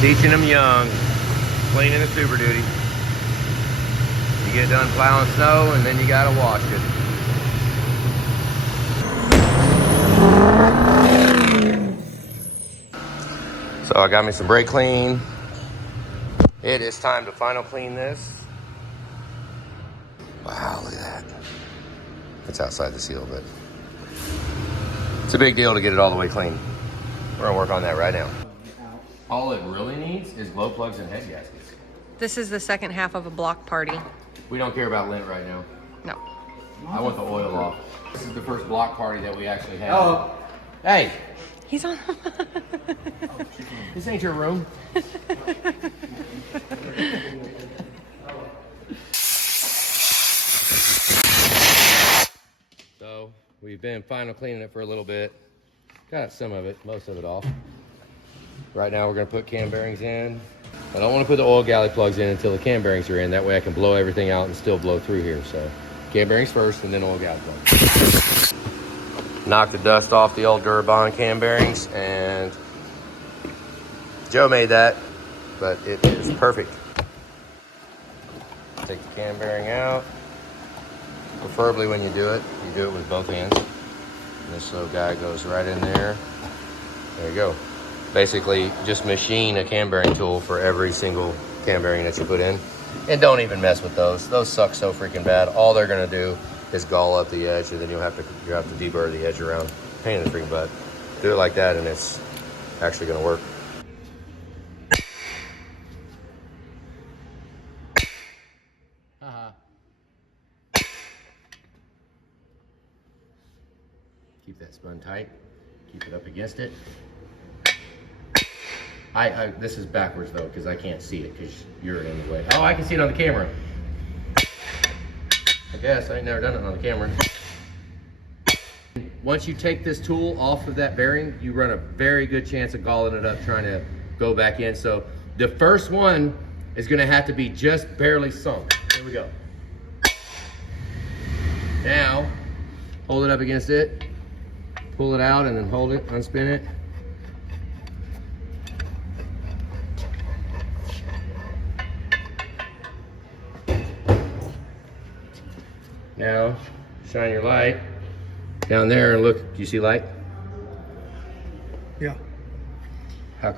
Teaching them young, cleaning the Super Duty. You get done plowing snow and then you gotta wash it. So I got me some brake clean. It is time to final clean this. Wow, look at that. It's outside the seal, but it's a big deal to get it all the way clean. We're gonna work on that right now. All it really needs is glow plugs and head gaskets. This is the second half of a block party. We don't care about lint right now. No. I want the oil off. This is the first block party that we actually have. Oh. Hey, He's on. this ain't your room. So we've been final cleaning it for a little bit. Got some of it, most of it off. Right now we're gonna put cam bearings in. I don't want to put the oil galley plugs in until the cam bearings are in. That way I can blow everything out and still blow through here. So cam bearings first and then oil galley plugs. Knock the dust off the old Durabond cam bearings, and Joe made that, but it is perfect. Take the cam bearing out. Preferably when you do it with both hands. And this little guy goes right in there. There you go. Basically, just machine a cam bearing tool for every single cam bearing that you put in. And don't even mess with those. Those suck so freaking bad. All they're gonna do is gall up the edge, and then you have to deburr the edge around. Pain in the freaking butt. Do it like that, and it's actually gonna work. Keep that spun tight. Keep it up against it. This is backwards though, because I can't see it because you're in the way. Oh, I can see it on the camera. I guess I ain't never done it on the camera. Once you take this tool off of that bearing, you run a very good chance of galling it up trying to go back in. So the first one is gonna have to be just barely sunk. Here we go. Now, hold it up against it, pull it out, and then hold it, unspin it. Now, shine your light down there and look. Do you see light? Yeah. How?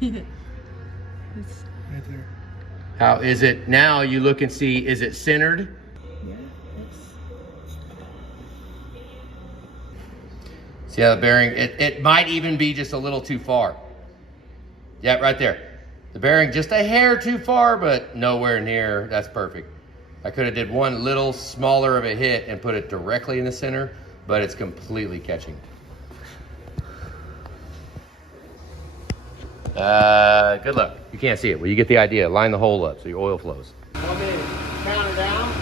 It's right there. How is it now? You look and see. Is it centered? Yeah. See how the bearing? It might even be just a little too far. Yeah, right there. The bearing just a hair too far, but nowhere near. That's perfect. I could have did one little smaller of a hit and put it directly in the center, but it's completely catching. Good luck. You can't see it. Well, you get the idea. Line the hole up so your oil flows. Want me to count it down?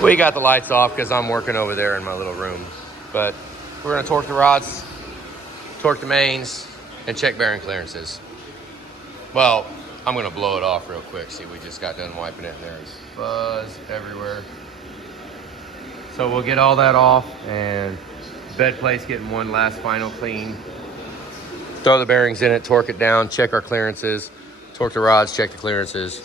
We got the lights off because I'm working over there in my little room. But we're gonna torque the rods, torque the mains, and check bearing clearances. Well, I'm gonna blow it off real quick. See, we just got done wiping it and there's fuzz everywhere. So we'll get all that off, and bed plate's getting one last final clean. Throw the bearings in it, torque it down, check our clearances, torque the rods, check the clearances.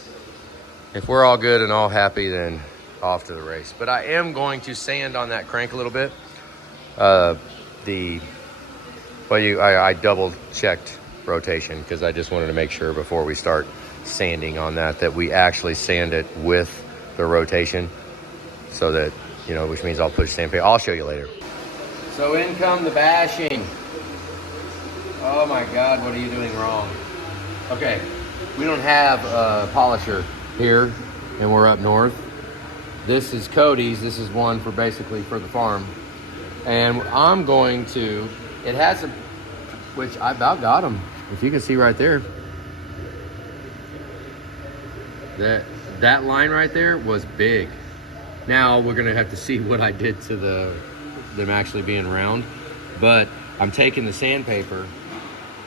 If we're all good and all happy, then off to the race. But I am going to sand on that crank a little bit. I double checked rotation because I just wanted to make sure before we start sanding on that we actually sand it with the rotation, so that, you know, which means I'll push sandpaper. I'll show you later. So in come the bashing. Oh my God, what are you doing wrong? Okay, we don't have a polisher here and we're up north. This is Cody's. This is one for basically for the farm. And I'm going to, it has a, which I about got them. If you can see right there. That line right there was big. Now we're gonna have to see what I did to them actually being round. But I'm taking the sandpaper.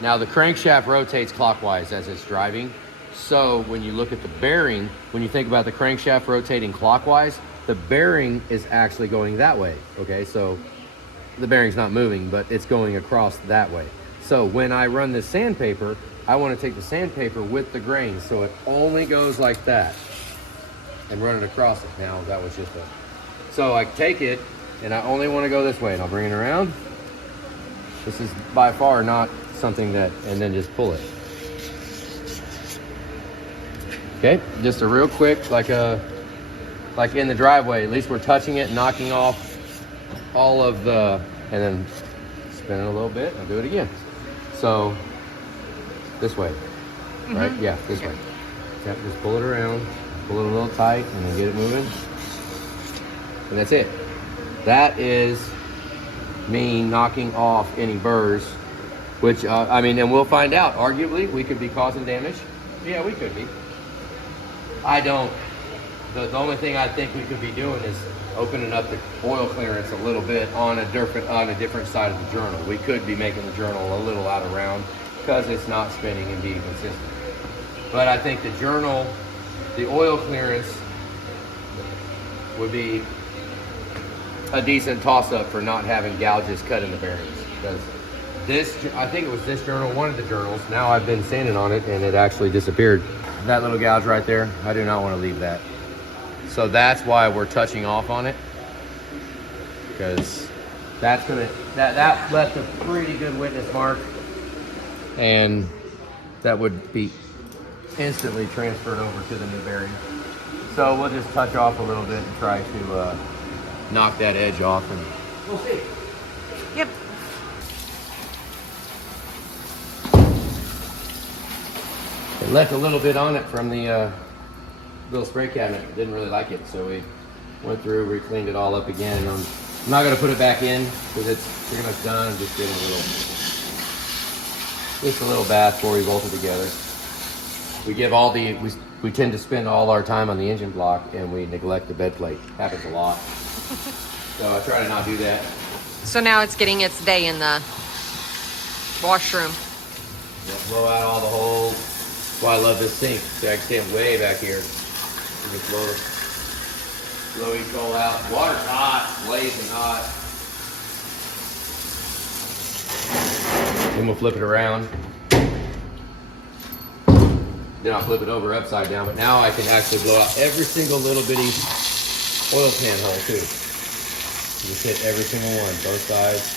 Now the crankshaft rotates clockwise as it's driving. So when you look at the bearing, when you think about the crankshaft rotating clockwise, the bearing is actually going that way. Okay, so the bearing's not moving, but it's going across that way. So when I run this sandpaper, I want to take the sandpaper with the grain, so it only goes like that and run it across it. Now that was just a, so I take it and I only want to go this way, and I'll bring it around. This is by far not something that, and then just pull it. Okay, just a real quick, like in the driveway, at least we're touching it, knocking off all of the, and then spin it a little bit, and I'll do it again. So this way, right? Yeah, this way. Yep, just pull it around, pull it a little tight, and then get it moving. And that's it. That is me knocking off any burrs, which, I mean, and we'll find out. Arguably, we could be causing damage. Yeah, we could be. I don't, the only thing I think we could be doing is opening up the oil clearance a little bit on a different side of the journal. We could be making the journal a little out of round because it's not spinning and being consistent. But I think the journal, the oil clearance would be a decent toss-up for not having gouges cut in the bearings. Because this, I think it was this journal, one of the journals, now I've been sanding on it and it actually disappeared. That little gouge right there, I do not want to leave that. So that's why we're touching off on it, because that's gonna, that left a pretty good witness mark, and that would be instantly transferred over to the new bearing. So we'll just touch off a little bit and try to knock that edge off, and we'll see. Yep. It left a little bit on it from the little spray cabinet. Didn't really like it, so we went through, re-cleaned it all up again. I'm not gonna put it back in because it's pretty much done. I'm just getting a little bath before we bolt it together. We give all the, we tend to spend all our time on the engine block and we neglect the bed plate. Happens a lot. So I try to not do that. So now it's getting its day in the washroom. Yeah, blow out all the holes. That's why I love this sink. See, I can stand way back here. Just blow each hole out. Water's hot, blazing hot. Then we'll flip it around. Then I'll flip it over upside down, but now I can actually blow out every single little bitty oil pan hole too. Just hit every single one, both sides.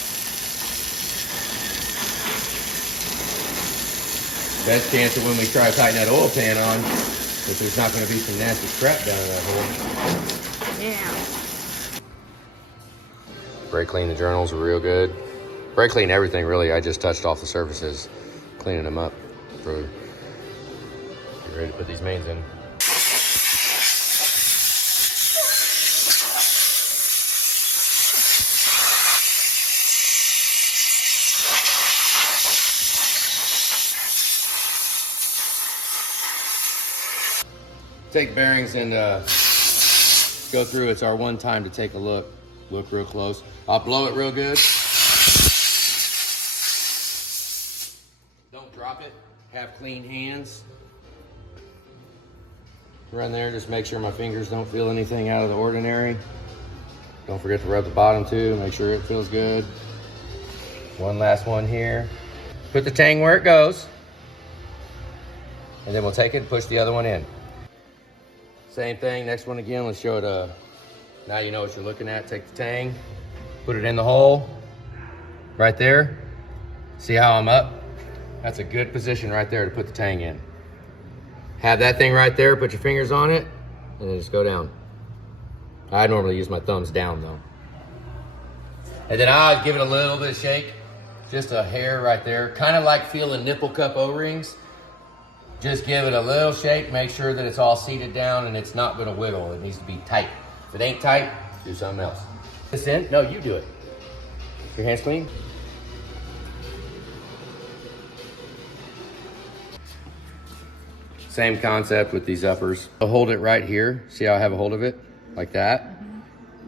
Best chance of when we try to tighten that oil pan on, if there's not going to be some nasty crap down in that hole. Yeah. Brake clean the journals are real good. Brake clean everything really. I just touched off the surfaces, cleaning them up. For get ready to put these mains in. Take bearings and go through. It's our one time to take a look real close. I'll blow it real good. Don't drop it. Have clean hands. Run there, just make sure my fingers don't feel anything out of the ordinary. Don't forget to rub the bottom too, make sure it feels good. One last one here. Put the tang where it goes. And then we'll take it and push the other one in. Same thing, next one again, let's show it now you know what you're looking at. Take the tang, put it in the hole, right there. See how I'm up? That's a good position right there to put the tang in. Have that thing right there, put your fingers on it, and then just go down. I normally use my thumbs down though. And then I'll give it a little bit of shake, just a hair right there. Kind of like feeling nipple cup O-rings. Just give it a little shake, make sure that it's all seated down and it's not gonna wiggle. It needs to be tight. If it ain't tight, do something else. This in? No, you do it. Your hands clean? Same concept with these uppers. I'll hold it right here. See how I have a hold of it? Like that.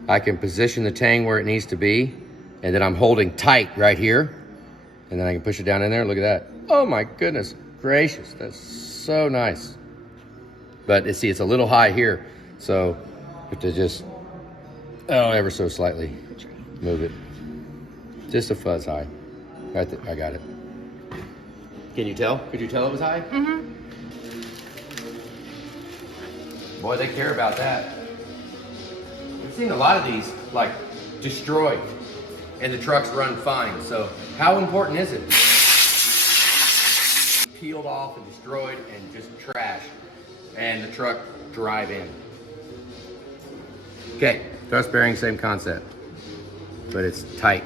I can position the tang where it needs to be, and then I'm holding tight right here. And then I can push it down in there. Look at that. Oh my goodness gracious, that's so nice. But see, it's a little high here, so you have to just, ever so slightly move it. Just a fuzz high. I got it. Can you tell? Could you tell it was high? Mm-hmm. Boy, they care about that. We've seen a lot of these, like, destroyed, and the trucks run fine. So how important is it? Peeled off and destroyed and just trashed, and the truck drive in. Okay, thrust bearing, same concept, but it's tight.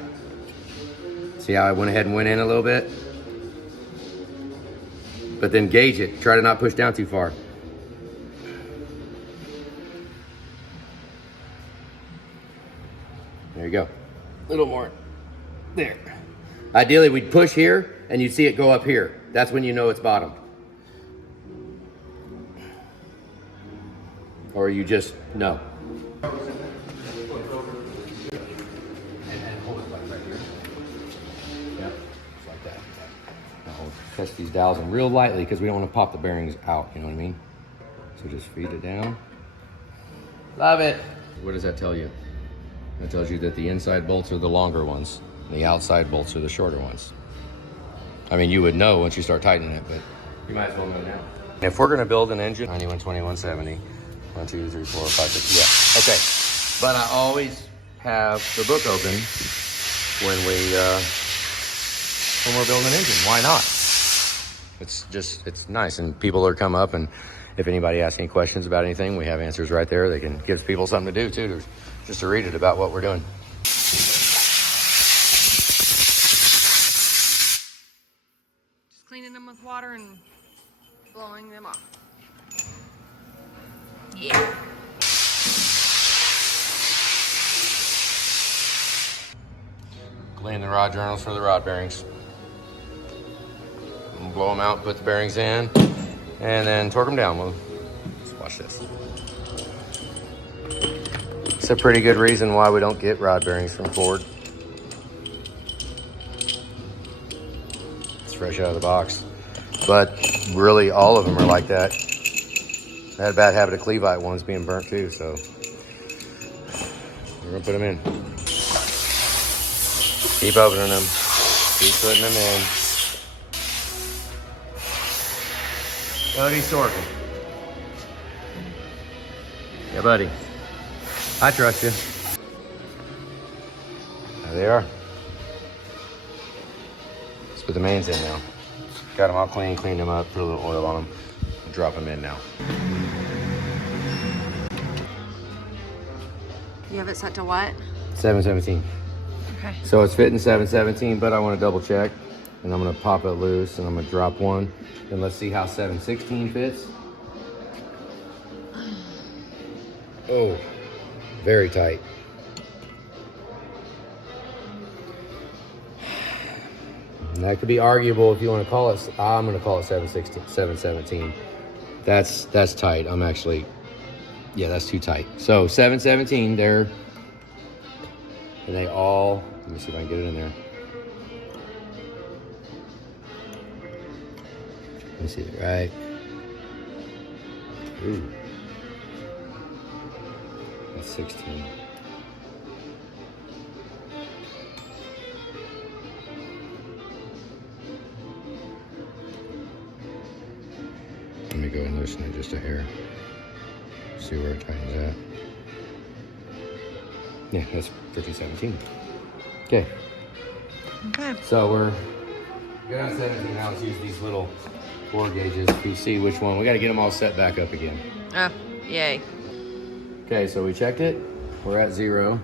See how I went ahead and went in a little bit? But then gauge it. Try to not push down too far. There you go. A little more. There. Ideally, we'd push here, and you'd see it go up here. That's when you know it's bottomed. Or you just know. And hold it like right here. Yep, just like that. Now we'll touch these dowels in real lightly because we don't want to pop the bearings out, you know what I mean? So just feed it down. Love it. What does that tell you? That tells you that the inside bolts are the longer ones, and the outside bolts are the shorter ones. I mean, you would know once you start tightening it, but you might as well know now. If we're gonna build an engine, 91, 20, 170, 1, 2, 3, 4, 5, 6, yeah, okay. But I always have the book open when we're building an engine. Why not? It's nice, and people are come up, and if anybody asks any questions about anything, we have answers right there. They can give people something to do too, just to read it about what we're doing. Just cleaning them with water and blowing them off. Yeah. Clean the rod journals for the rod bearings. We'll blow them out, put the bearings in, and then torque them down. Let's watch this. It's a pretty good reason why we don't get rod bearings from Ford. It's fresh out of the box. But really, all of them are like that. I had a bad habit of Cleveite ones being burnt too, so we're gonna put them in. Keep opening them. Keep putting them in. Cody Sorkin. Yeah, buddy. I trust you. There they are. Let's put the mains in now. Got them all clean, cleaned them up, put a little oil on them, and drop them in now. You have it set to what? 717. Okay. So it's fitting 717, but I want to double check, and I'm gonna pop it loose, and I'm gonna drop one, and let's see how 716 fits. Oh, very tight. And that could be arguable if you want to call it. I'm gonna call it 716, 717. That's tight. I'm actually, yeah, that's too tight. So 717 there. And they all, let me see if I can get it in there. Let me see it right. Ooh. That's 16. Let me go and loosen it just a hair. See where it tightens at. Yeah, that's 5017. Okay. Okay. So we're good on 17. Now let's use these little 4 gauges to see which one. We got to get them all set back up again. Oh, yay. Okay, so we checked it. We're at 0.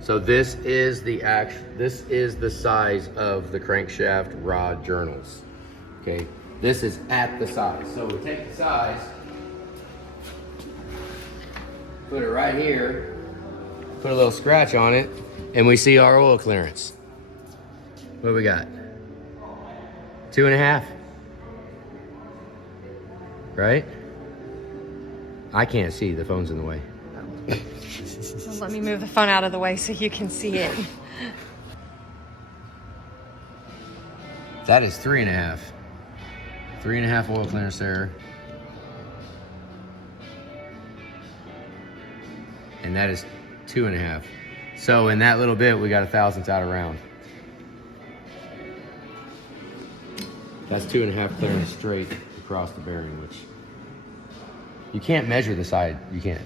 So this is the size of the crankshaft rod journals. Okay, this is at the size. So we take the size, put it right here. Put a little scratch on it, and we see our oil clearance. What do we got? 2.5. Right? I can't see. The phone's in the way. Well, let me move the phone out of the way so you can see it. That is 3.5. 3.5 oil clearance there. And that is 2.5. So in that little bit, we got 1/1000th out of round. That's 2.5 clearance straight across the bearing, which you can't measure the side. You can't.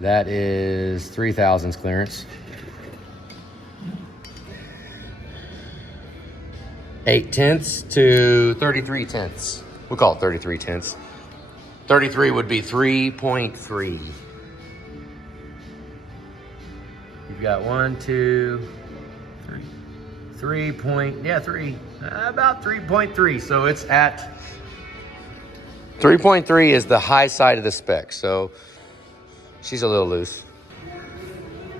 That is 3 thousandths clearance. 8 tenths to 33 tenths. We'll call it 33 tenths. 33 would be 3.3. You've got 1, 2, 3. 3, about 3.3. So it's at 3.3 is the high side of the spec. So she's a little loose.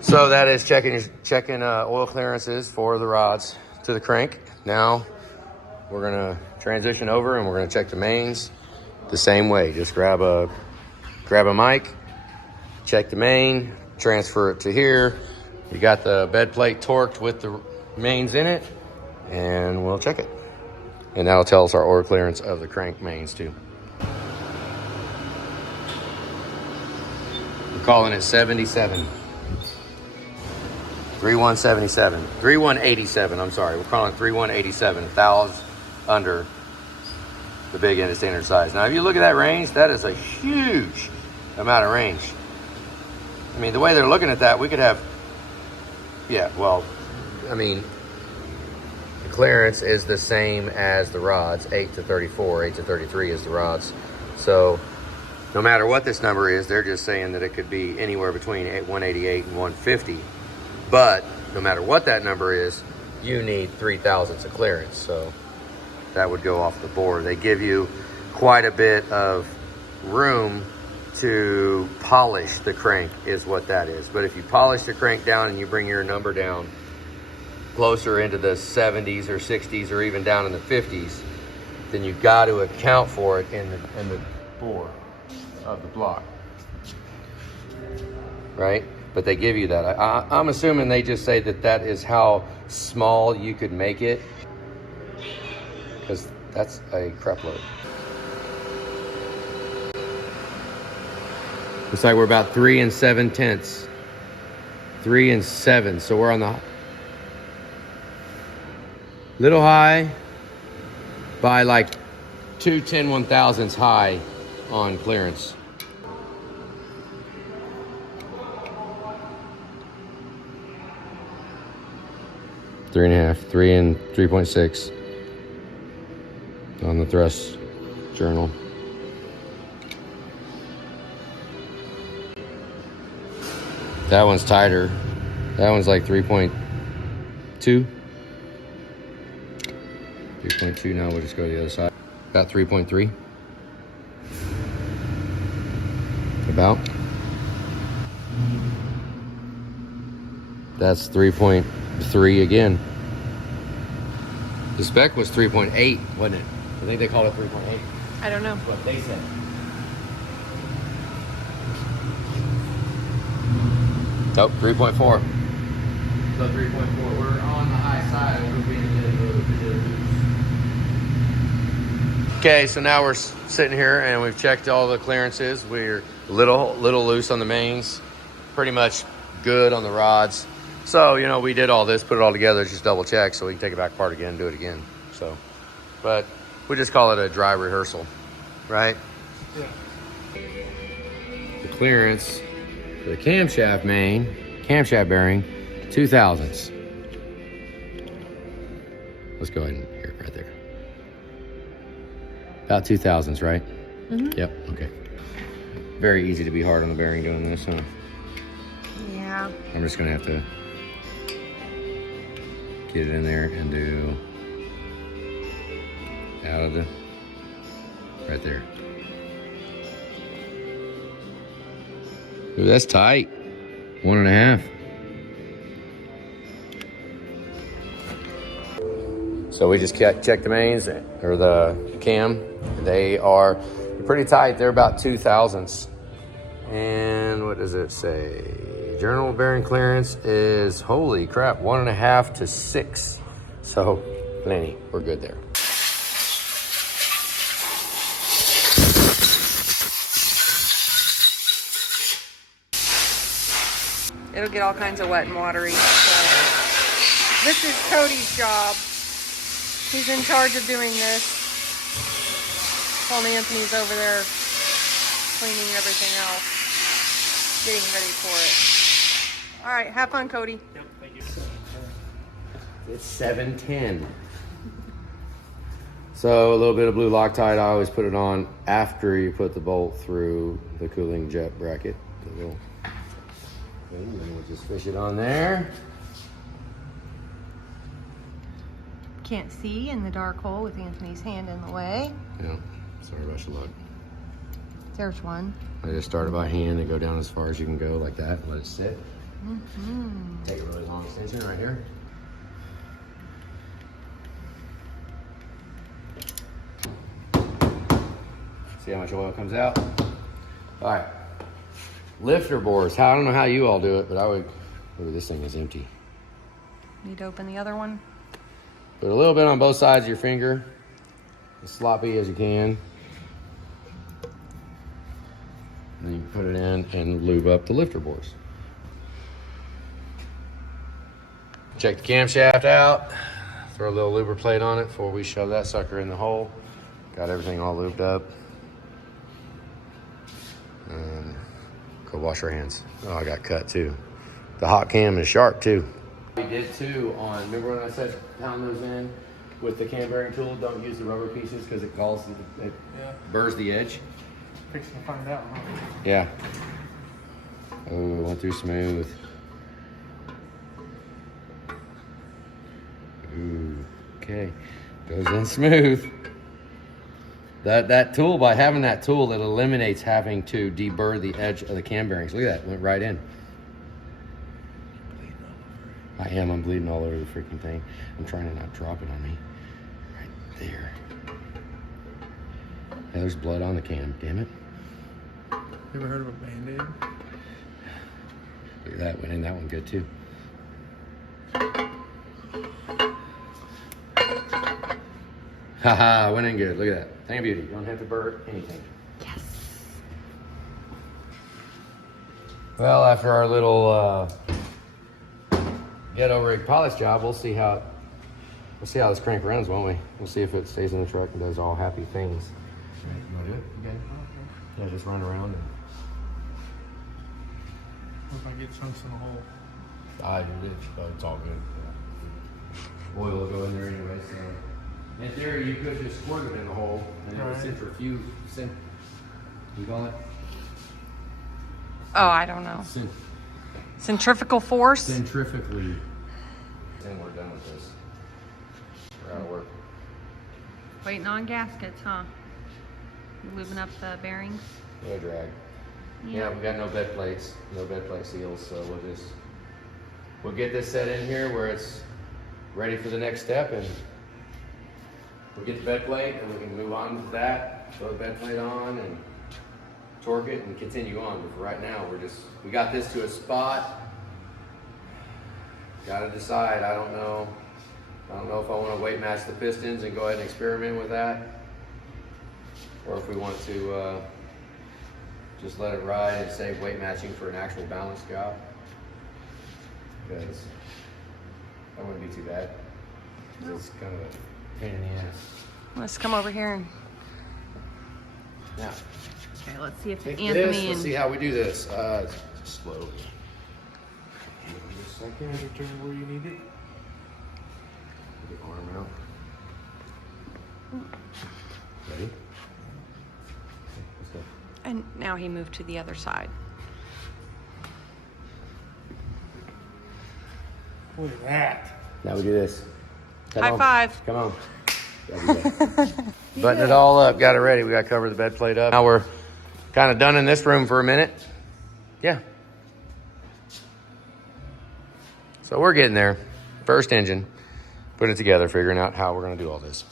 So that is checking oil clearances for the rods to the crank. Now we're gonna transition over and we're gonna check the mains the same way. Just grab a mic, check the main, transfer it to here. You got the bed plate torqued with the mains in it, and we'll check it. And that'll tell us our oil clearance of the crank mains too. We're calling it 77. 3177. 3187, I'm sorry. We're calling it 3187. Thous under the big end of standard size. Now, if you look at that range, that is a huge amount of range. I mean, the way they're looking at that, we could have, yeah, well, I mean, the clearance is the same as the rods, 8 to 34, 8 to 33 is the rods. So no matter what this number is, they're just saying that it could be anywhere between 188 and 150. But no matter what that number is, you need 3 thousandths of clearance. So that would go off the board. They give you quite a bit of room to polish the crank is what that is. But if you polish the crank down and you bring your number down closer into the 70s or 60s or even down in the 50s, then you got to account for it in the bore of the block, right? But they give you that. I'm assuming they just say that that is how small you could make it, because that's a crap load. Looks like we're about 3 7/10. 3 7. So we're on the little high by like 2 10/1000ths high on clearance. Three and a half, 3 and 3.6 on the thrust journal. That one's tighter. That one's like 3.2. 3.2. Now we'll just go to the other side. About 3.3. About. That's 3.3 again. The spec was 3.8, wasn't it? I think they called it 3.8. I don't know. That's what they said. Nope, 3.4. So 3.4. We're on the high side. We're being a little loose. Okay, so now we're sitting here and we've checked all the clearances. We're a little loose on the mains. Pretty much good on the rods. So, you know, we did all this, put it all together, just double check so we can take it back apart again and do it again. So, but we just call it a dry rehearsal, right? Yeah. The clearance for the camshaft main, camshaft bearing, 2 thousandths. Let's go ahead and here, right there. About 2 thousandths, right? Mm-hmm. Yep, okay. Very easy to be hard on the bearing doing this, huh? Yeah. I'm just gonna have to get it in there and do out of the, right there. Ooh, that's tight. 1.5. So we just checked the mains, or the cam. They are pretty tight. They're about 2 thousandths. And what does it say? Journal bearing clearance is, holy crap, 1.5 to 6. So plenty, we're good there. It'll get all kinds of wet and watery. So this is Cody's job. He's in charge of doing this. While Anthony's over there cleaning everything else, getting ready for it. All right, have fun, Cody. Yep, thank you. It's 7:10. So a little bit of blue Loctite, I always put it on after you put the bolt through the cooling jet bracket. The little thing, and we'll just fish it on there. Can't see in the dark hole with Anthony's hand in the way. Yeah, sorry about your luck. There's one. I just started by hand and go down as far as you can go like that. Let it sit. Take a really long extension right here. See how much oil comes out? All right. Lifter bores. I don't know how you all do it, but I would. Look at this thing is empty. Need to open the other one? Put a little bit on both sides of your finger, as sloppy as you can. And then you put it in and lube up the lifter bores. Check the camshaft out. Throw a little luber plate on it before we shove that sucker in the hole. Got everything all lubed up. And go wash our hands. Oh, I got cut too. The hot cam is sharp too. We did too on, remember when I said pound those in with the cam bearing tool? Don't use the rubber pieces because it burrs the edge. Fixing to find out, huh? Yeah. Oh, it went through smooth. Ooh, okay. Goes in smooth. That tool, by having that tool, it eliminates having to deburr the edge of the cam bearings. Look at that, went right in. I'm bleeding all over the freaking thing. I'm trying to not drop it on me. Right there. Yeah, there's blood on the cam, damn it. You ever heard of a Band-Aid? Look at that, went in that one good too. Haha, went in good, look at that. Thing of beauty, you don't have to burr anything. Yes. Well, after our little ghetto rig polish job, we'll see how this crank runs, won't we? We'll see if it stays in the truck and does all happy things. You wanna do it? Okay. Yeah, just run around and What if I get chunks in the hole? I do it, but it's all good. Yeah. Oil will go in there anyway, so in theory you could just squirt it in the hole and it would centrifuge. You call it? Oh, I don't know. Centrifugal force? Centrifugally. And we're done with this. We're out of work. Waiting on gaskets, huh? You lubing up the bearings? No drag. Yeah, we got no bed plates, no bed plate seals, so we'll get this set in here where it's ready for the next step, and we'll get the bed plate and we can move on to that, throw the bed plate on and torque it and continue on. But for right now, we got this to a spot. Gotta decide, I don't know if I want to weight match the pistons and go ahead and experiment with that, or if we want to just let it ride and save weight matching for an actual balance job, because that wouldn't be too bad. It's kind of a pain in the ass. Let's come over here and Now, okay. Let's see if take Anthony this. Let's and see how we do this. Just slowly. Just a second. Turn where you need it. Get the arm out. Ready? Let's go. and now he moved to the other side. Look at that. Now we do this. Come High on. five. Come on. Button it all up. Got it ready. We got to cover the bed plate up. Now we're kind of done in this room for a minute. Yeah. So we're getting there. First engine. Putting it together, figuring out how we're going to do all this.